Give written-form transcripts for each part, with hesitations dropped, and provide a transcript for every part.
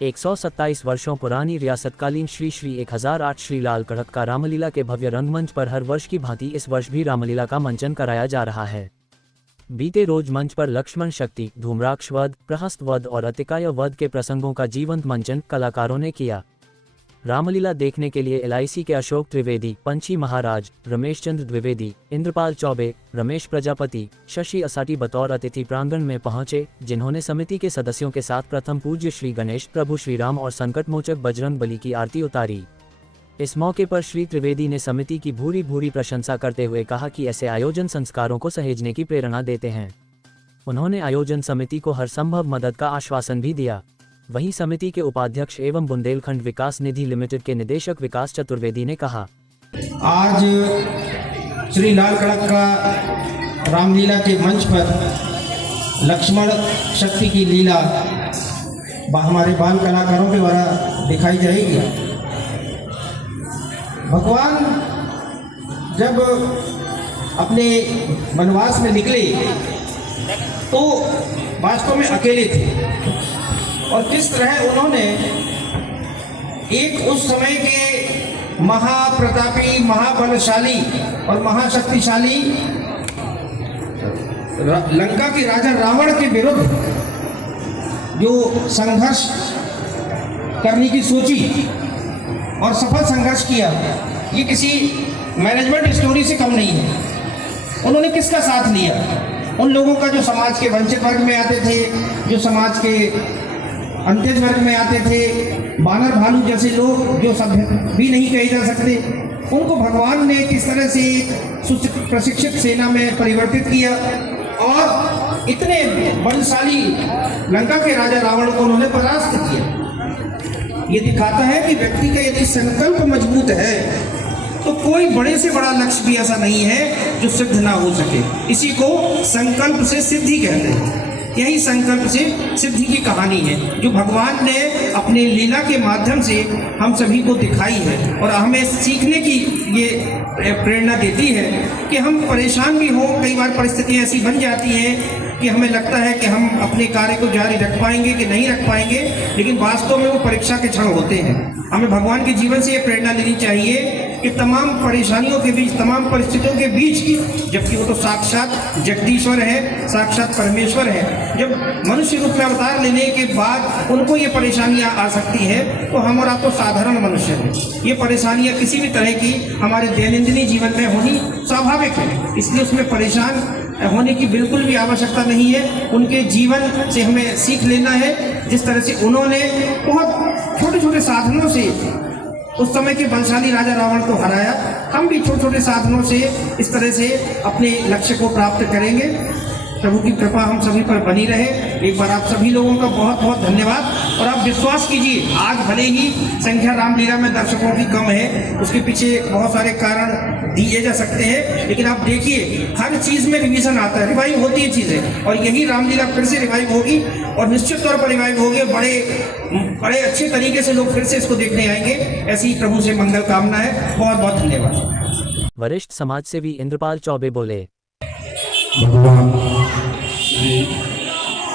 127 वर्षों पुरानी रियासतकालीन श्री श्री 1008 श्री लाल कड़क का रामलीला के भव्य रंगमंच पर हर वर्ष की भांति इस वर्ष भी रामलीला का मंचन कराया जा रहा है। बीते रोज मंच पर लक्ष्मण शक्ति, धूम्राक्ष वध, प्रहस्त वध और अतिकाय वध के प्रसंगों का जीवंत मंचन कलाकारों ने किया। रामलीला देखने के लिए LIC के अशोक त्रिवेदी, पंछी महाराज, रमेश चंद्र द्विवेदी, इंद्रपाल चौबे, रमेश प्रजापति, शशि असाटी बतौर अतिथि प्रांगण में पहुंचे, जिन्होंने समिति के सदस्यों के साथ प्रथम पूज्य श्री गणेश, प्रभु श्री राम और संकट मोचक बजरंग बली की आरती उतारी। इस मौके पर श्री त्रिवेदी ने समिति की भूरी भूरी प्रशंसा करते हुए कहा कि ऐसे आयोजन संस्कारों को सहेजने की प्रेरणा देते हैं। उन्होंने आयोजन समिति को हर संभव मदद का आश्वासन भी दिया। वहीं समिति के उपाध्यक्ष एवं बुंदेलखंड विकास निधि लिमिटेड के निदेशक विकास चतुर्वेदी ने कहा, आज श्री लाल कड़क का रामलीला के मंच पर लक्ष्मण शक्ति की लीला हमारे बाल कलाकारों के द्वारा दिखाई जाएगी। भगवान जब अपने वनवास में निकले तो वास्तव में अकेले थे और किस तरह उन्होंने एक उस समय के महाप्रतापी, महाबलशाली और महाशक्तिशाली लंका के राजा रावण के विरुद्ध जो संघर्ष करने की सोची और सफल संघर्ष किया, ये किसी मैनेजमेंट स्टोरी से कम नहीं है। उन्होंने किसका साथ लिया? उन लोगों का जो समाज के वंचित वर्ग में आते थे, जो समाज के अंत्यज वर्ग में आते थे, बानर भालू जैसे लोग जो सभ्य भी नहीं कहे जा सकते, उनको भगवान ने किस तरह से प्रशिक्षित सेना में परिवर्तित किया और इतने बलशाली लंका के राजा रावण को उन्होंने परास्त किया। ये दिखाता है कि व्यक्ति का यदि संकल्प मजबूत है तो कोई बड़े से बड़ा लक्ष्य भी ऐसा नहीं है जो सिद्ध ना हो सके। इसी को संकल्प से सिद्धि कहते हैं। यही संकल्प से सिद्धि की कहानी है जो भगवान ने अपने लीला के माध्यम से हम सभी को दिखाई है और हमें सीखने की ये प्रेरणा देती है कि हम परेशान भी हों। कई बार परिस्थितियाँ ऐसी बन जाती हैं कि हमें लगता है कि हम अपने कार्य को जारी रख पाएंगे कि नहीं रख पाएंगे, लेकिन वास्तव में वो परीक्षा के क्षण होते हैं। हमें भगवान के जीवन से ये प्रेरणा लेनी चाहिए कि तमाम परेशानियों के बीच, तमाम परिस्थितियों के बीच, जबकि वो तो साक्षात जगदीश्वर है, साक्षात परमेश्वर है, जब मनुष्य रूप में अवतार लेने के बाद उनको ये परेशानियां आ सकती है तो हम और आप तो साधारण मनुष्य हैं। ये परेशानियां किसी भी तरह की हमारे दैनंदिन जीवन में होनी स्वाभाविक है, इसलिए उसमें परेशान होने की बिल्कुल भी आवश्यकता नहीं है। उनके जीवन से हमें सीख लेना है, जिस तरह से उन्होंने बहुत छोटे छोटे साधनों से उस समय के बलशाली राजा रावण को हराया। हम भी छोटे छोटे साधनों से इस तरह से अपने लक्ष्य को प्राप्त करेंगे। प्रभु की कृपा हम सभी पर बनी रहे। एक बार आप सभी लोगों का बहुत बहुत धन्यवाद। और आप विश्वास कीजिए, आज भले ही संख्या रामलीला में दर्शकों की कम है, उसके पीछे बहुत सारे कारण दिए जा सकते हैं, लेकिन आप देखिए हर चीज़ में रिवीजन आता है, रिवाइव होती है चीज़ें, और यही रामलीला फिर से रिवाइव होगी और निश्चित तौर पर रिवाइव होगी। बड़े अच्छे तरीके से लोग फिर से इसको देखने आएंगे। ऐसी प्रभु से मंगल कामना है। बहुत बहुत धन्यवाद। वरिष्ठ समाज सेवी इंद्रपाल चौबे बोले, भगवान श्री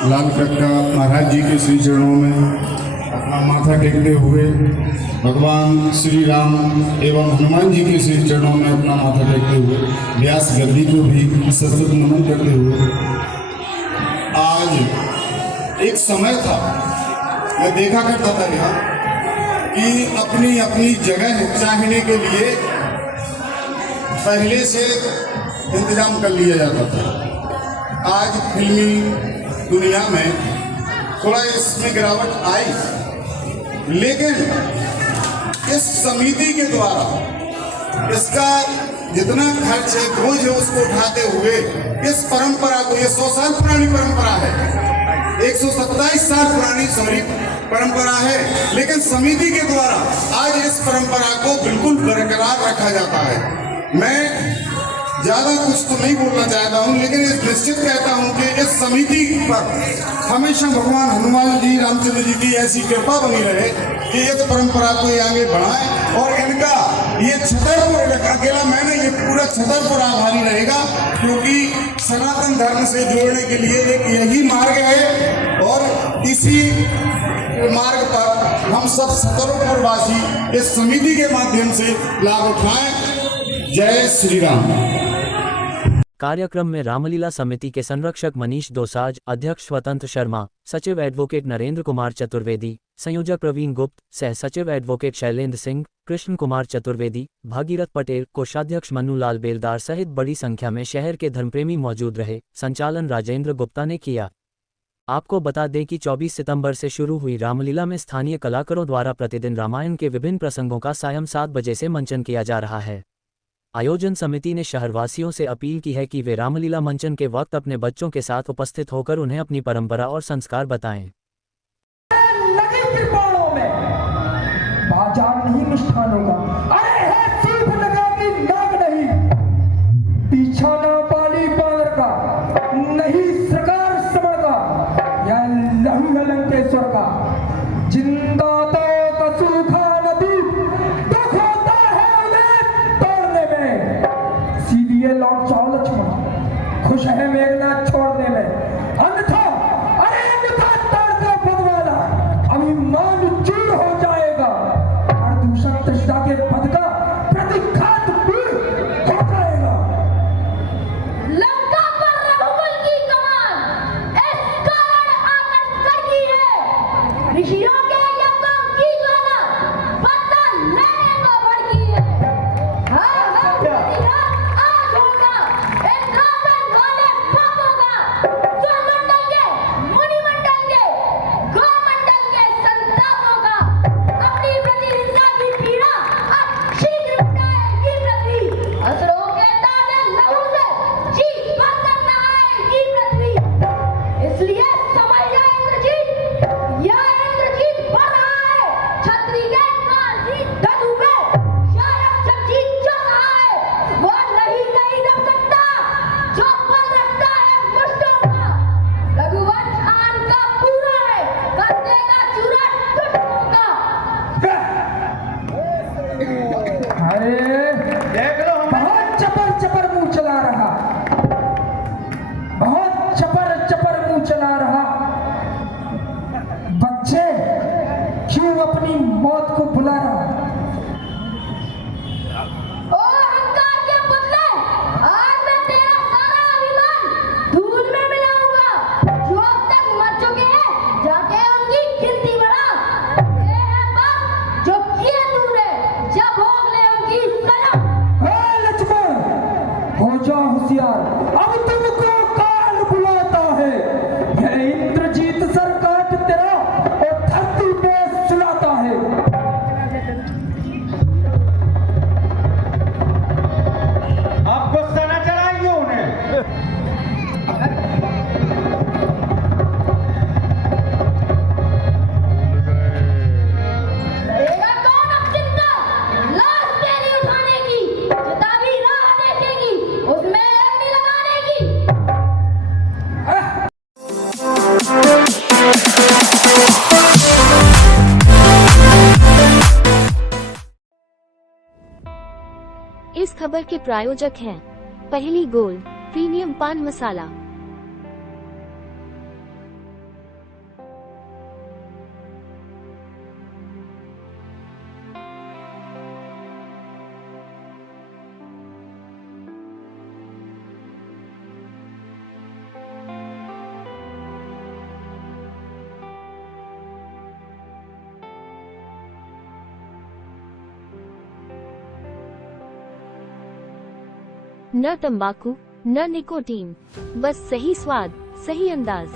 लाल कड़क महाराज जी के श्री चरणों में अपना माथा टेकते हुए, भगवान श्री राम एवं हनुमान जी के श्री चरणों में अपना माथा टेकते हुए, व्यास गद्दी को भी सतत नमन करते हुए, आज एक समय था, मैं देखा करता था यहाँ कि अपनी अपनी जगह चाहने के लिए पहले से इंतजाम कर लिया जाता था। आज फिल्मी दुनिया में थोड़ा इसमें गिरावट आई, लेकिन इस समिति के द्वारा इसका जितना खर्च है, बोझ है, उसको उठाते हुए इस परंपरा को, ये 100 साल पुरानी परंपरा है, 127 साल पुरानी परंपरा है, लेकिन समिति के द्वारा आज इस परंपरा को बिल्कुल बरकरार रखा जाता है। मैं ज़्यादा कुछ तो नहीं बोलना चाहता हूँ, लेकिन निश्चित कहता हूँ कि इस समिति पर हमेशा भगवान हनुमान जी, रामचंद्र जी की ऐसी कृपा बनी रहे कि इस परंपरा को ये आगे बढ़ाएं और इनका ये छतरपुर अकेला मैंने, ये पूरा छतरपुर आभारी रहेगा, क्योंकि सनातन धर्म से जोड़ने के लिए एक यही मार्ग है और इसी मार्ग पर हम सब छतरपुर वासी इस समिति के माध्यम से लाभ उठाएं। जय श्री राम। कार्यक्रम में रामलीला समिति के संरक्षक मनीष दोसाज, अध्यक्ष स्वतंत्र शर्मा, सचिव एडवोकेट नरेंद्र कुमार चतुर्वेदी, संयोजक प्रवीण गुप्त, सह सचिव एडवोकेट शैलेंद्र सिंह, कृष्ण कुमार चतुर्वेदी, भागीरथ पटेल, कोषाध्यक्ष मन्नू लाल बेलदार सहित बड़ी संख्या में शहर के धर्मप्रेमी मौजूद रहे। संचालन राजेंद्र गुप्ता ने किया। आपको बता दें कि 24 सितंबर से शुरू हुई रामलीला में स्थानीय कलाकारों द्वारा प्रतिदिन रामायण के विभिन्न प्रसंगों का सायं 7 बजे से मंचन किया जा रहा है। आयोजन समिति ने शहरवासियों से अपील की है कि वे रामलीला मंचन के वक्त अपने बच्चों के साथ उपस्थित होकर उन्हें अपनी परंपरा और संस्कार बताएं। लगे कृपाणों में बाजार नहीं मिष्ठानों का, अरे है सीप लगा कि नाग नहीं, पीछा ना पाली पावर का, नहीं सरकार समर का, या लहू है लंकेश्वर का, जिंदा तो का सूखा नदी दुख होता है उन्हें तोड़ने में, सीधे लौट जाओ लक्ष्मण, खुश है मेघनाथ छोड़ने में, अन्यथा अरे अन्यथा ताड़ का पदवाला अभिमान चूर हो जाएगा, और दूसरा तृष्णा के पद का प्रतिघात भी हो जाएगा। लंका पर रघुकुल की कमान इस कारण आकर करती है, ऋषियों के यज्ञों की ज्वाला बदला लेने को भड़की है। हर प्रतिहार आज होगा इन रावण वाले पापों का, स्वमंडल के, मुनिमंडल के, गोमंडल के संतापों का, अपनी प्रतिहिंसा की पीड़ा अब शीघ्र मिटाएगी पृथ्वी, असुरों के ताजे लहू से जीत भरकर नहाएगी पृथ्वी। इसलिए समझ जा इंद्रजीत, यह इंद्रजीत बढ़ रहा है, छत्री के काल की धनु पे शायद जगजीत चल रहा है, वो नहीं कहीं दब सकता जो बल रखता है मुष्टों का। रघुवंश आन का पूरा है, कर देगा चूरा दुष्टों का। अरे बहुत चपर चपर मुंह चला रहा, बहुत चपर चपर मुंह चला रहा, बच्चे क्यों अपनी मौत को बुला रहा? ओ अहंकार के पुतले, आज मैं तेरा सारा अभिमान धूल में मिलाऊंगा, जो अब तक मर चुके हैं जाके उनकी गिनती बढ़ा। ये है बात जो किए तूने, जब भोग ले उनकी सजा। हे लक्ष्मण, हो जा होशियार, अब तुमको काल बुलाता है। यह इंद्रजीत सर काट तेरा और धरती पे सुलाता है। आप गुस्सा न चलाइए उन्हें। तेरा कौन अब चिंता, लाश तेरी उठाने की, चिता भी राह देखेगी, उसमें अग्नि लगाने की। इस खबर के प्रायोजक हैं पहली गोल्ड प्रीमियम पान मसाला। न तंबाकू न निकोटीन, बस सही स्वाद, सही अंदाज।